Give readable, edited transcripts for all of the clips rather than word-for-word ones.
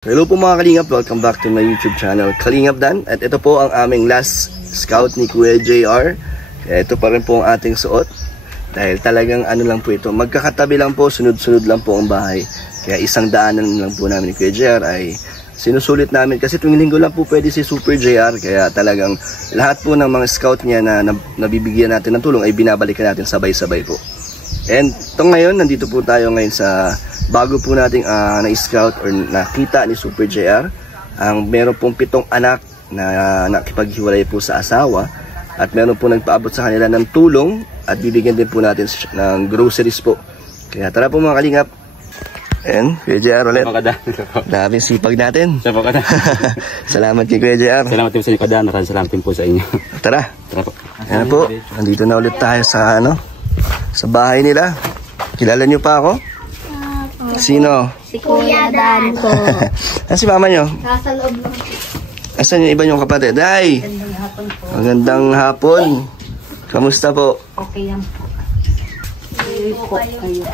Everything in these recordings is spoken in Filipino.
Hello po mga Kalingap, welcome back to my YouTube channel, Kalingap Dan. At ito po ang aming last scout ni Kuya JR. Kaya ito pa rin po ang ating suot. Dahil talagang ano lang po ito, magkakatabi lang po, sunod-sunod lang po ang bahay. Kaya isang daanan lang po namin ni Kuya JR ay sinusulit namin. Kasi tuwing linggo lang po pwede si Super JR. Kaya talagang lahat po ng mga scout niya na nabibigyan natin ng tulong ay binabalikan natin sabay-sabay po. And ito ngayon, nandito po tayo ngayon sa bago po nating na-scout or nakita ni Super JR. Ang meron pong 7 anak na nakipaghiwalay po sa asawa. At meron po nagpaabot sa kanila ng tulong. At bibigyan din po natin ng groceries po. Kaya tara po mga Kalingap. And Kuya JR ulit. Daming sipag natin. Salamat kay Kuya JR. Salamat din sa inyo, Kadan. Salamat din po sa inyo. Tara. Tara po. Ayan po. Nandito na ulit tayo sa sa bahay nila. Kilala niyo pa ako? Sino? Si Kuya Dan ko. Asan si mama nyo? Nasa loob lang. Asan yung iba nyong kapatid? Ay! Magandang hapon po. Magandang hapon. Kamusta po? Okay yan po. Hindi po kayo.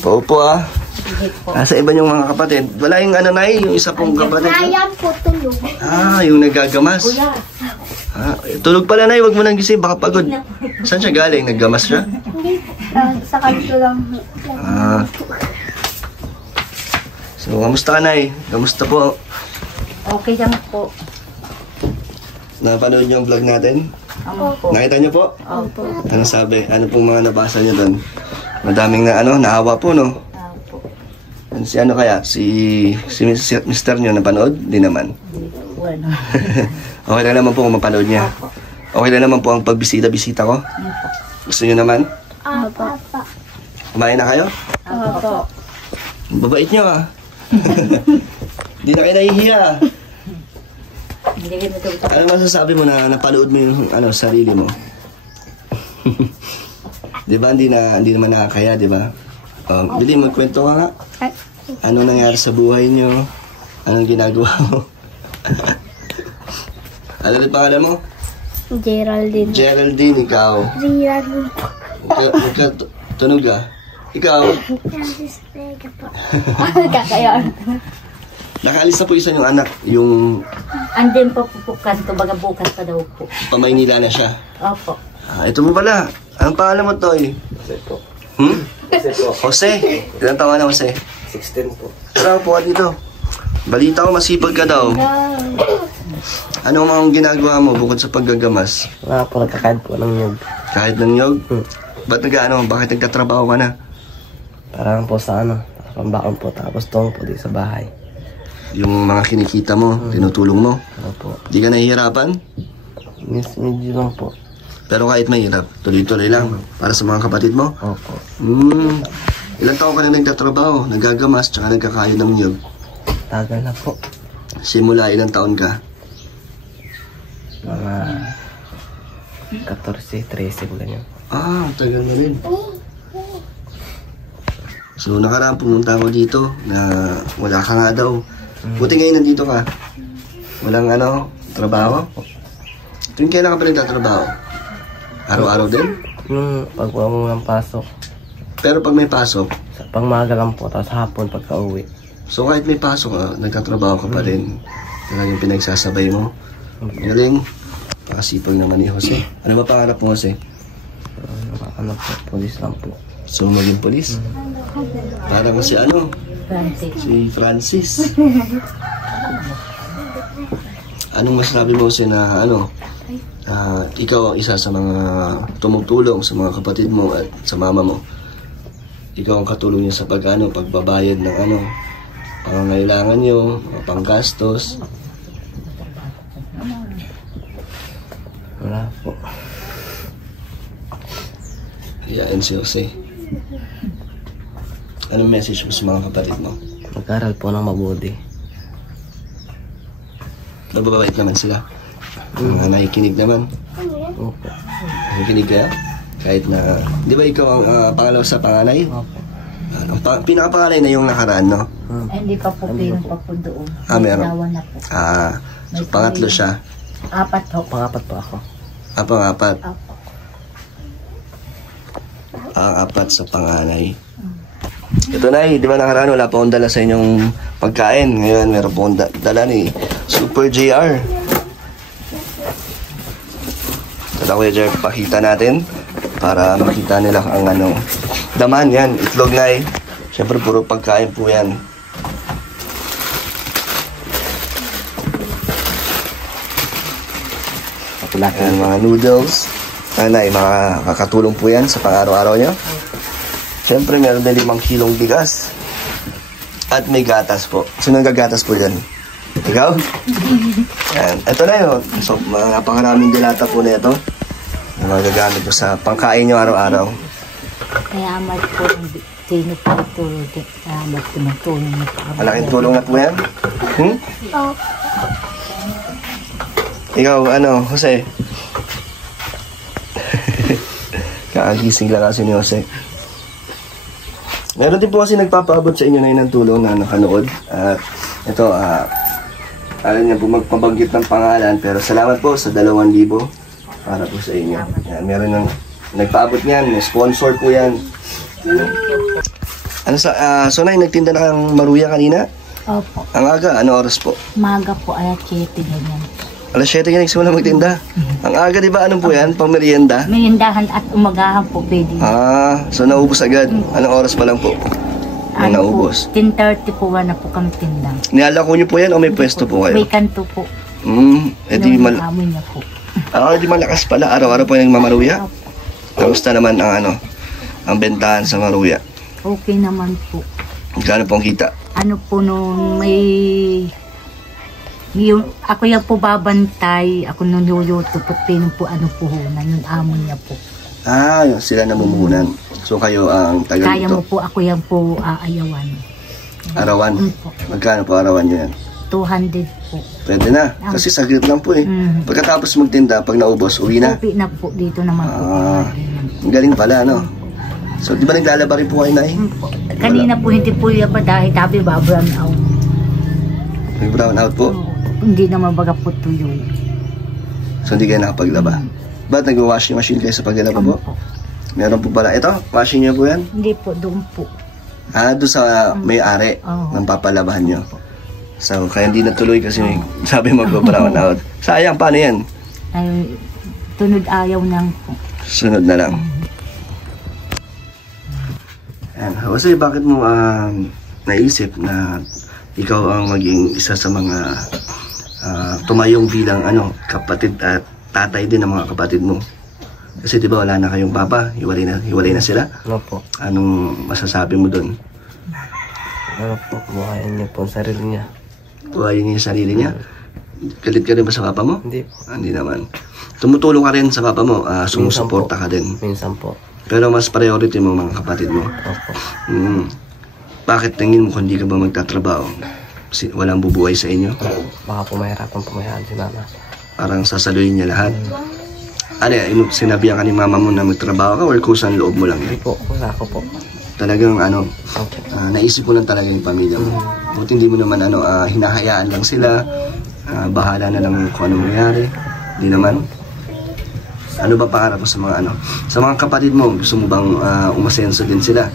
Paupo ah. Hindi po. Asa iba nyong mga kapatid? Wala yung yung isa pong kapatid. Ayan po tulog. Yung nagagamas. Kuya. Tulog pala Nay, wag mo nang gising, baka pagod. Saan siya galing? Naggamas siya? Hindi. Sa kanto lang. So, kamusta ka Nay? Kamusta po? Okay lang po. Napanood niyo ang vlog natin? Opo. Nakita niyo po? Opo. Ano sabi? Ano pong mga nabasa niyo doon? Madaming na naawa po, no? Opo. Si kaya? Si Mr. niyo napanood? Di naman. Bueno. Okay lang naman po kung mapanood niya. Okay lang naman po ang pagbisita-bisita ko. Gusto niyo naman? Opo. Kumain na kayo? Opo. Babait niyo ah. Hindi na kayo nahihiya. Hindi kayo matutulog. Ano masasabi mo na napanood mo yung sarili mo? Di ba? Hindi naman nakakaya, di ba? Bili, magkwento ka nga. Ano nangyari sa buhay niyo? Anong ginagawa mo? Ano rin pangalan mo? Geraldine. Geraldine, ikaw. Geraldine. Tunog ah. Ikaw. Francis Vega po. Kakayan. Nakaalis na po isa yung anak. Yung Andin po kanto, baga bukas pa daw po. Pamaynila na siya. Opo. Ito mo pala. Anong pangalan mo, Toy? Jose po. Jose po. Jose? Ilang taon na, Jose? 16 po. Tara, po ka dito. Balita ko, masipag ka daw. Ano ang ginagawa mo bukod sa paggagamas? Wala po, nagkakain po ng nyug. Kahit ng nyog? Ba't bakit nagtatrabaho ka na? Parang po sa pambakon po, tapos tong po dito sa bahay. Yung mga kinikita mo, tinutulong mo? Opo. Di ka nahihirapan? Medyo lang po. Pero kahit mahirap, tuloy-tuloy lang. Para sa mga kapatid mo? Opo. Ilang taon ka na nagtatrabaho, nagagamas, tsaka nagkakain ng nyog? Tagal na po. Simula ilang taon ka? Mga 14, 13 po ganyan. Tagal na rin. So nakaraan pumunta ako dito na wala ka nga daw. Buti ngayon nandito ka. Walang trabaho? Tuwing kailan ka pa nagtatrabaho? Araw-araw din? Pag wala mo ng pasok. Pero pag may pasok? Sa pangmaga lang po, tapos hapon pagka uwi. So kahit may pasok, nagtatrabaho ka pa rin. Talagang pinagsasabay mo. Galing. Pakasipag naman ni Jose. Ano ba pangarap mo, Jose? Nakakanap po, police lang po. So maging polis? Parang si Francis. Si Francis. Anong masasabi mo Jose na ikaw isa sa mga tumutulong sa mga kapatid mo at sa mama mo? Ikaw ang katulong niya sa pagbabayad ng pangangailangan niyo, panggastos. Wala po. Hayaan si Jose. Anong message mo sa mga kapatid mo? Mag-aral po ng mabuti. Mababait naman sila. Mga nakikinig naman. Opo. Nakikinig kaya? Kahit na, di ba ikaw ang pangalawa sa panganay? Opo. Pinakapanganay na yung nakaraan, no? Hindi pa po pinong pa po doon. Meron. Dalawa na po. So pangatlo siya. 4 po. Pangapat po ako. Pangapat. Opo. Ang 4 sa panganay. Ito na, di ba nakaraan wala pa akong dala sa inyong pagkain. Ngayon, meron pong dala ni Super JR. Tala Kuya JR, pakita natin para makita nila ang ano. Daman yan, itlog na eh. Siyempre, puro pagkain po yan. Ayan, mga noodles. Nanay, makakatulong po yan sa pang-araw-araw nyo. Siyempre, meron din 5 kilong bigas. At may gatas po. Sino nagagatas po dyan? Ikaw? Ayan. Ito na yun. So, napakaraming dilata po na ito. Yung mga gagamit po sa pangkain nyo araw-araw. Kaya amat po, sino po tulong. Kaya amat tumutulong na po. Malaking tulong na po yan. Ikaw, ano, Jose? Kaagising lang kasi ni Jose. Meron din po kasi nagpapaabot sa inyo na yun ng tulong na nakanood. At ito, alam niya po magpabanggit ng pangalan. Pero salamat po sa 2,000 para po sa inyo. Yan, meron ng nagpaabot niyan. May sponsor po yan. Ano so na, nagtinda na kang maruya kanina? Opo. Ang aga, ano oras po? Maga po, alas 7 ganyan. Alas 7 ka nagsimula magtinda. Ang aga, di ba? Anong po yan? Pang merienda? Merindahan at umagahan po, pwede. So naubos agad. Anong oras pa lang po? Nung naubos. 10:30 po na po kami tinda. Nialako niyo po yan o may pwesto po kayo? May kanto po. Di amoy niya po. Di malakas pala. Araw-araw po yung mamaruya. Kamusta naman ang ang bentahan sa maruya? Okay naman po. Gano'n pong kita? Ano po nung may... ako yung po babantay, ako nung luluto po, po ano po hunan, yung amo niya po. Sila namumuhunan. So kayo ang taga Kaya mo po, ako yung po aayawan. Arawan? Po. Magkano po arawan niyo yan? 200 po. Pwede na, kasi saglit lang po eh. Pagkatapos magtinda, pag naubos, uwi na? Uwi na po, dito naman po. Ang galing pala, no? So, di ba naglalaba rin po kayo, Nay? Kanina po, hindi po yung dahil tabi ba, brown out. May brown out po? Hindi naman baga po tuyo. So, hindi kayo nakapaglaba? Ba't nag-washing machine kayo sa paglalaba po? Meron po pala. Ito, washing niyo po yan? Hindi po, doon po. Doon sa may-ari ng papalabahan niyo. So, kaya hindi natuloy kasi sabi mag-brown out. Sayang, paano yan? Ay, tunod ayaw nang po. Sunod na lang. Kasi bakit mo naisip na ikaw ang maging isa sa mga tumayong bilang kapatid at tatay din ng mga kapatid mo? Kasi di ba wala na kayong papa, hiwalay na sila? Ano po? Anong masasabi mo doon? Ano po, buhayin niya po ang sarili niya. Buhayin niya yung sarili niya? Galit ka rin ba sa papa mo? Hindi po. Hindi naman. Tumutulong ka rin sa papa mo, sumusuporta ka din. Minsan po. Pero mas priority mo mga kapatid mo. Opo. Bakit tingin mo kung di ka ba magtatrabaho? Walang bubuhay sa inyo? Baka po mahirapan pumayaan si mama. Parang sasaluhin niya lahat. Sinabihan ka ni mama mo na magtrabaho ka or kusan loob mo lang? Hindi po, wala ko po. Talagang Okay. naisip mo lang talaga yung pamilya mo. Buti hindi mo naman hinahayaan lang sila. Bahala na lang kung ano mangyari. Hindi naman. Ano ba pangarap mo sa mga sa mga kapatid mo? Gusto mo bang umasenso din sila?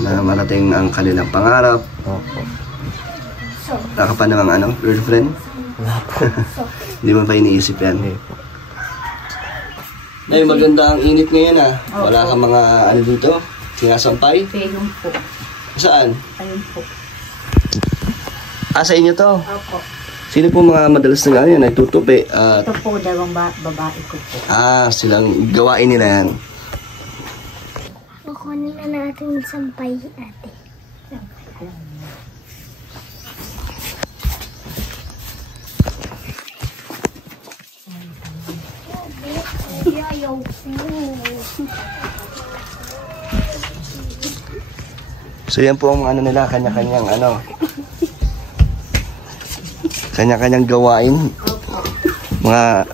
Na marating ang kanilang pangarap? Opo. Wala ka pa namang girlfriend? Wala po. Hindi mo ba iniisip yan? Hindi po. Ay, maganda ang init ngayon Wala kang mga dito? Sinasampay? Ayun po. Saan? Ayun po. Sa inyo to? Opo. Sino po mga madalas na nagtutupi? Ito po, dalawang babae ko po. Silang gawain nila yan. Kukunin na natin yung sampay, ate. So yan po ang nila, kanya-kanyang kanya-kanyang gawain. Mga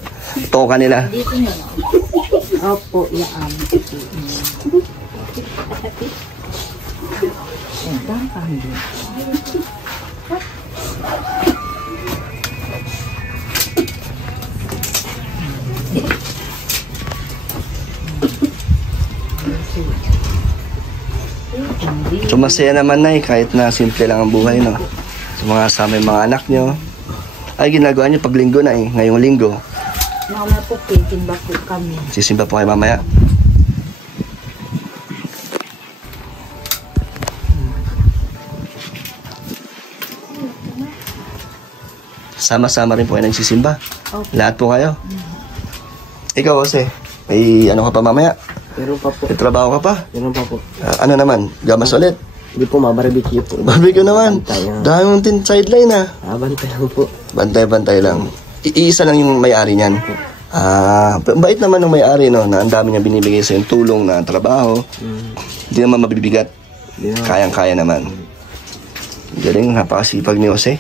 toka nila. Dito nyo na. Opo, yaan. So masaya naman kahit na simple lang ang buhay, no? sa may mga anak nyo. Ay, ginagawa nyo pag linggo na eh, ngayong linggo. Mamaya po, titimba po kami. Sisimba po kayo mamaya. Sama-sama rin po kayo nagsisimba. Okay. Lahat po kayo. Ikaw, Jose, may ano ka pa mamaya? Meron pa po. May trabaho ka pa? Meron pa po. Ano naman? Gamas ulit? Hindi po, mabarbecue po. Barbecue naman. Bantay, Dahil mong tin sideline ha. Bantay lang po. Bantay-bantay lang. Iisa lang yung may-ari niyan. Bait naman ng may-ari, no? Na ang dami niya binibigay sa yung tulong na trabaho. Hindi naman mabibigat. Kayang-kaya naman. Galing, napakasipag ni Jose.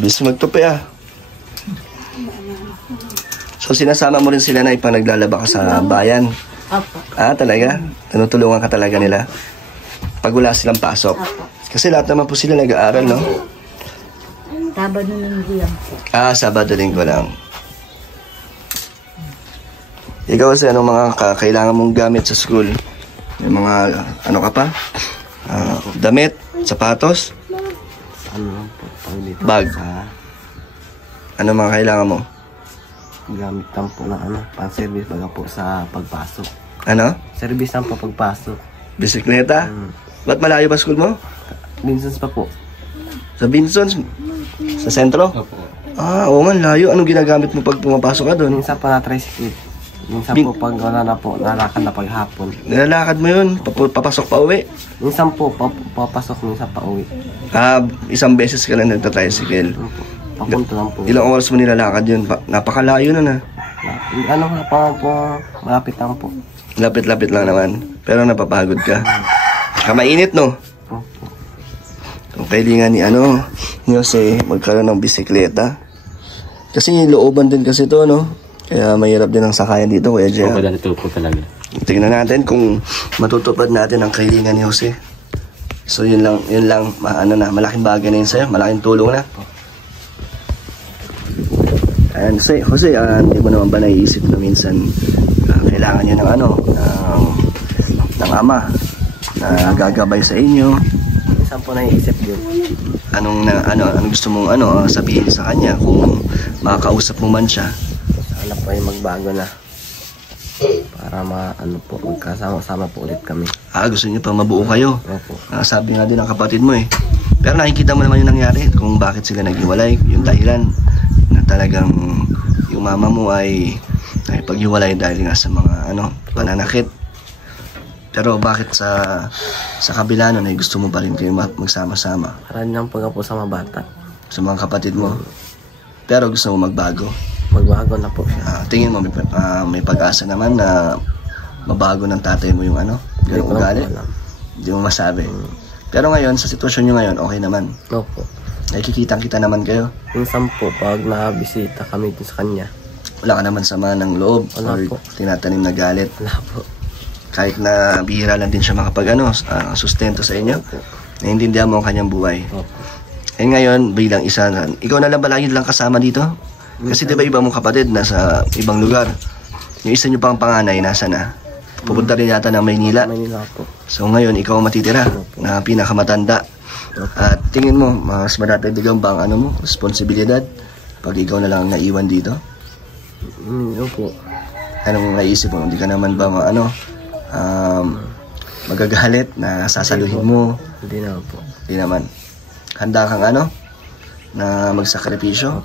Bis magtupi ah. So sinasama mo rin sila na ipang naglalaba ka sa bayan. Opo. Talaga? Tinutulungan ka talaga nila? Pag wala silang pasok. Opo. Kasi lahat naman po sila nag-aaral, no? Sabado na hindi lang po. Sabado linggo lang. Ikaw kasi anong mga kailangan mong gamit sa school? May mga, ano ka pa? Damit, sapatos, Ano lang po, pag dito bag. Ano mga kailangan mo? Gamit lang po na pang-service baga po sa pagpasok. Ano? Service lang po pagpasok. Bisikleta? Ba't malayo ba school mo? Minsan pa po. Sa Vinsons? Sa sentro? Opo. Oo man, layo. Anong ginagamit mo pag pumapasok ka doon? Minsan pa na tricycle. Minsan po pag wala na po, nalakad na paghapon. Nilalakad mo yun? Papasok pa uwi? Minsan po, papasok, minsan pa uwi. Isang beses ka lang nagta-tricycle. Papunto lang po. Ilang oras mo nilalakad yun? Napakalayo na. Ano nga pa po, malapit lang po. Lapit-lapit lang naman. Pero napapagod ka. Mainit, no? Opo. Kung kailangan ni Jose, magkaroon ng bisikleta. Kasi looban din kasi to, no? Kaya mahirap din ang sakayan dito, Kuya Jay. Opo, dito po talaga. Tingnan natin kung matutupad natin ang kailangan ni Jose. So yun lang, malaking bagay na yun sa'yo, malaking tulong na. And Jose, hindi mo naman ba naiisip na minsan kailangan niya ng ng ama na gagabay sa inyo? Minsan po naiisip yun. Anong gusto mong sabihin sa kanya kung makakausap mo man siya? Sana po ay magbago na. Para magkasama-sama po ulit kami. Gusto niyo pa mabuo kayo? Opo. Sabi nga din ng kapatid mo eh. Pero nakikita mo naman yung nangyari kung bakit sila naghiwalay, yung dahilan na talagang yung mama mo ay paghiwalay dahil nga sa mga pananakit. Pero bakit sa kabila nun ay gusto mo pa rin kayo magsama-sama? Para lang po sa mga bata. Sa mga kapatid mo. Pero gusto mo magbago. Magbago na po siya. Tingin mo may pag-asa naman na mabago ng tatay mo yung ganung ugali? Hindi mo masabi. Pero ngayon, sa sitwasyon nyo ngayon, okay naman. Opo. Nakikitang-kita naman kayo. Minsan po, pag nabisita kami dito sa kanya. Wala ka naman sama ng loob. Wala or po. Tinatanim na galit. Wala po. Kahit na bihira lang din siya makapag sustento sa inyo. Naiintindihan mo ang kanyang buhay. Opo. Ngayon, bilang isa na, ikaw na lang ba lagi lang kasama dito? Kasi di ba iba mong kapatid nasa ibang lugar? Yung isa nyo pang panganay, nasa na? Pupunta rin yata ng Maynila. Manila po. So ngayon, ikaw ang matitira na pinakamatanda. At tingin mo, mas madadagdagan ba ang responsibilidad pag ikaw na lang naiwan dito? Opo. Anong naisip mo? Hindi ka naman ba magagalit na sasaluhin mo? Hindi na po. Hindi naman. Handa kang na magsakripisyo?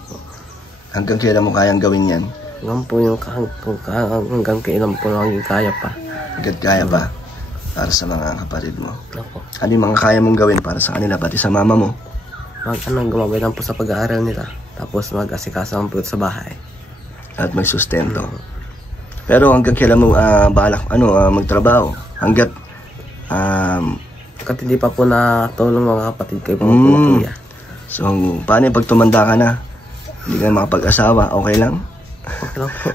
Hanggang kailan mo kayang gawin yan? Hanggang po hanggang kailan po lang yung kaya pa. Hanggang kaya pa para sa mga kapatid mo. Opo. Ano yung mga kaya mong gawin para sa kanila, pati sa mama mo? Gumabay lang po sa pag-aaral nila. Tapos mag-asikaso lang po sa bahay. At may sustento. Pero hanggang kailan mo balak magtrabaho? Hanggat Kasi hindi pa po natulong mga kapatid kayo po kuya. So paano yung pag tumanda ka na? Hindi ka makapag-asawa, okay lang? Okay lang po.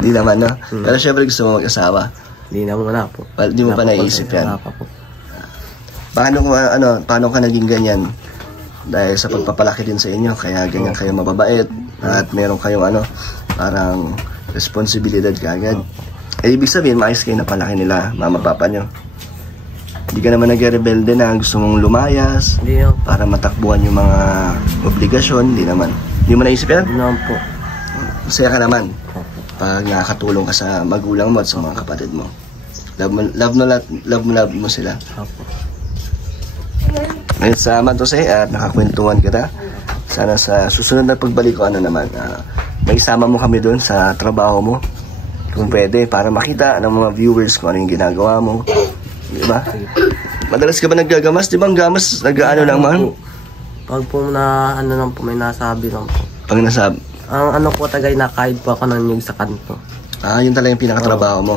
Hindi naman, no? Pero syempre gusto mo mag-asawa. Hindi na muna po. Hindi mo pa naisip yan. Wala pa po. Paano ka naging ganyan? Dahil sa pagpapalaki din sa inyo, kaya ganyan kayo mababait at meron kayong parang responsibilidad kaagad. Ibig sabihin, maayos kayo na palaki nila, mama, papa nyo. Hindi ka naman nagre-rebelde na gusto mong lumayas Hindi naman po. para matakbuhan yung mga obligasyon. Hindi naman. Hindi mo naisip yan? Hindi naman po. Masaya ka naman pag nakakatulong ka sa magulang mo at sa mga kapatid mo. Love mo sila. Opo. Ngayon sa Jose at nakakwentuhan kita. Sana sa susunod na pagbalik ko naman, may isama mo kami doon sa trabaho mo. Kung pwede, para makita ng mga viewers kung ano yung ginagawa mo. Di ba? Madalas ka ba naggagamas? Di ba ang gamas nag-ano lang man? Pag po na ano lang po, may nasabi lang po. Pag nasab... Ang ano po tagay na kahit po ako ng nyug sa kanto. Yun talaga yung pinakatrabaho mo.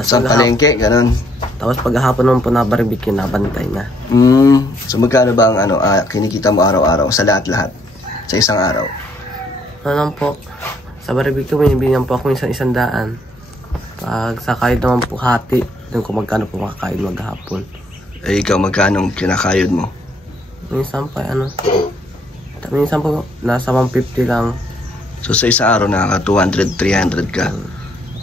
Sa palengke, ganun. Tapos paghahapon naman po na barbecue, nabantay na. So magkano ba ang kinikita mo araw-araw sa lahat-lahat? Sa isang araw? Ano lang po, sa barbecue binibigyan po ako minsan 100. Pag sa kahit naman po hati, doon ko magkano po makakain maghapon. Eh ikaw, magkano kinakayod mo? Minsan po minsan po nasa 150 lang. So sa isang araw nakaka 200, 300 ka.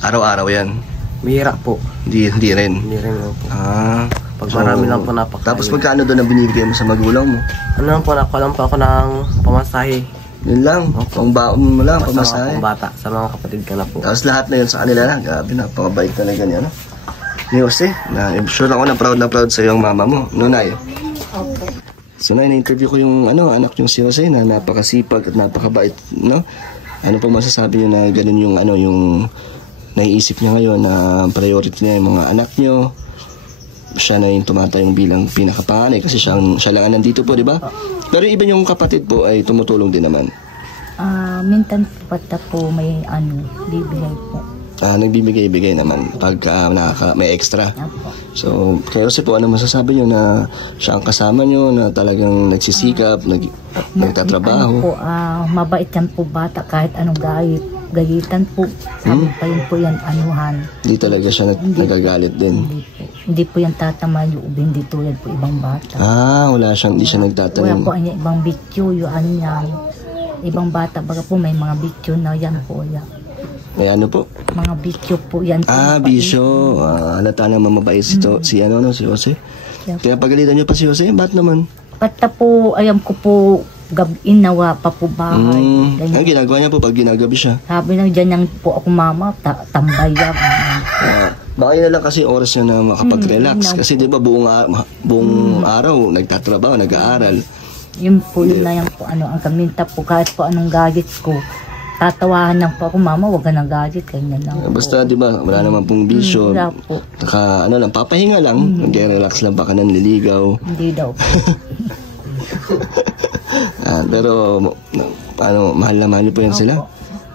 Araw-araw yan. Bihira po. Hindi rin. Hindi rin po. Pag So, marami lang po napakain. Tapos magkano doon ang binibigay mo sa magulang mo? Ano lang po, nakuha lang po ako ng pamasahe. Yun lang. Pang baon mo lang, pamasahe. Sa mga bata, sa mga kapatid ko na po. Tapos lahat na yun sa kanila lang. Grabe, napakabait talaga niya, no? Ni Jose, sure ako na proud sa iyo ang mama mo. Nunay. So na-interview ko yung anak yung si Jose na napakasipag at napakabait, no? Ano pa masasabi niyo na ganun yung yung naiisip niya ngayon na priority niya yung mga anak niyo. Siya na yung tumatayong bilang pinakapanganay kasi siya lang ang nandito po, di ba? Pero iba yung kapatid po ay tumutulong din naman. Minsan pata po may bibigay po. Nagbibigay-bigay naman pagka may extra. Opo. So, kayo po, ano masasabi nyo na siya ang kasama nyo na talagang nagsisikap, nagtatrabaho? Ano po, mabait yan po bata kahit anong gayitan po. Sabi pa yun po yan anuhan. Hindi talaga siya nagagalit din. Hindi po yan tatama yung ubing dito yan po ibang bata. Hindi siya nagtatanim. Wala po yan ibang bityo yung yan. Ibang bata baga po may mga bityo na yan po yan. May ano po? Mga bityo po yan. Bisyo. Halata naman mabait si Jose. Kaya pagalitan niyo pa si Jose, ba't naman? Pata po, ayam ko po inawa pa po bahay. Ang ginagawa niya po pag ginagabi siya? Sabi na dyan yung po ako mama, tambay yan. Baka yun na lang kasi oras niya na makapag-relax. Kasi di ba buong araw nagtatrabaho, nag-aaral. Yun po yun na yan po ang kaminta po kahit po anong gadget ko. Tatawahan lang po ako, mama, wag ka ng gadget, ganyan lang po. Basta di ba, wala naman pong bisyo. Wala po. Papahinga lang, nag-relax lang, baka nanliligaw. Hindi daw. Pero mahal na mahal po yan sila.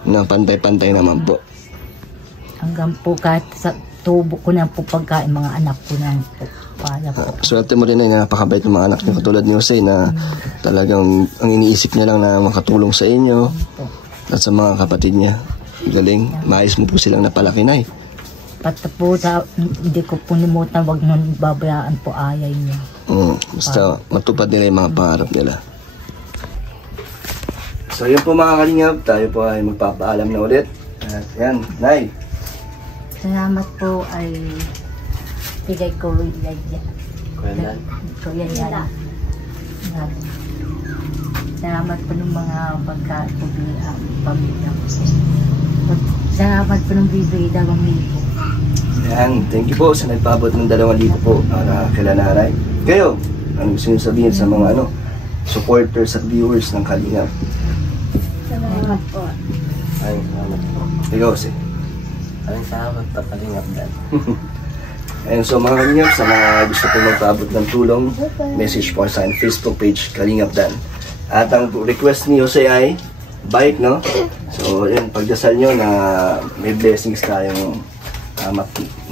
Pantay-pantay naman po. Hanggang po kahit sa tubo ko na po pagkain mga anak ko na po. Para po. Swerte mo rin na napakabait ng mga anak niyo katulad ni Jose na talagang ang iniisip niya lang na makatulong sa inyo at sa mga kapatid niya. Galing. Maayos mo po silang napalaki na Pati po hindi ko po nimutan, wag nung babayaan po ayay niya. Basta matupad nila yung mga pangarap nila. So yun po mga kalingap, tayo po ay magpapaalam na ulit. At yan, Nay. Salamat po ay bigay ko yan. Kuya yan. Salamat po ng mga pamilya ko. Salamat po ng bibigay 2,000. Yan, thank you po sa nagpabot ng 2,000 po para kila Nanay. Kayo, ano gusto nyo sabihin sa mga supporters at viewers ng Kalingap? Salamat po. Ay, salamat po. Ikaw, si. Ay, salamat po, Kalingap Dan. And so mga Kalingap, sa mga gusto po magpabot ng tulong, message po sa Facebook page Kalingap Dan. At ang request ni Jose ay bike, no? So, yun, pagdasal nyo na may blessings tayong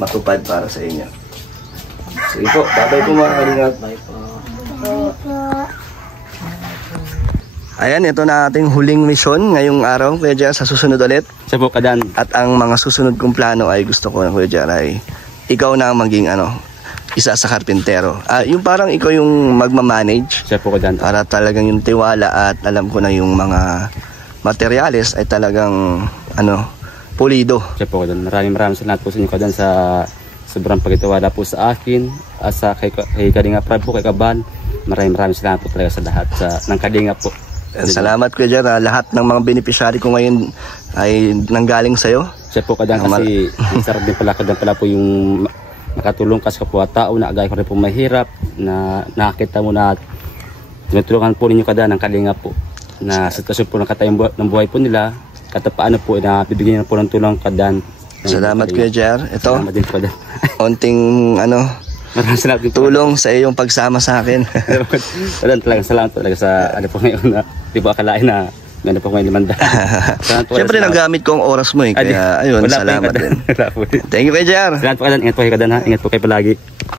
matupad para sa inyo. Sige po, bye-bye po mga Kalingap. Bye po. Ayan, ito na ating huling misyon ngayong araw, Kuya Jar, sa susunod ulit. Siya po, Kadan. At ang mga susunod kong plano ay gusto ko na, Kuya Jar, ay ikaw na ang maging isa sa karpintero. Yung parang ikaw yung magmamanage. Siya po, Kadan. Para talagang yung tiwala at alam ko na yung mga materyales ay talagang pulido. Siya po, Kadan. Maraming salamat po sa inyo, Kadan, sa sobrang pagtitiwala po sa akin, sa kay Kalinga Prab po, kay Kaban. Maraming salamat po talaga sa lahat ng Kalinga po. Salamat Kuya Jer. Lahat ng mga beneficiary ko ngayon ay nanggaling sa'yo. Siya po kadang kasi sarap din pala po yung makatulong kasi kapwa tao na agay ko rin po mahirap na nakakita mo na tinutulungan po ninyo kada ng Kalinga po na sitwasyon po ng katayang ng buhay po nila katapaano po na bibigyan po ng tulong kada. Salamat Kuya Jer. Ito, salamat din po kada. Onting maraming salamat din tulong sa iyong pagsama sa akin. Salamat talaga sa po ngayon na di ba akalain na ganda po ngayon 500. Siyempre nagamit ko ang oras mo kaya ayun, salamat din. Thank you Kuya Jer. Salamat po kayo, ingat po kayo kadan ha, ingat po kayo palagi.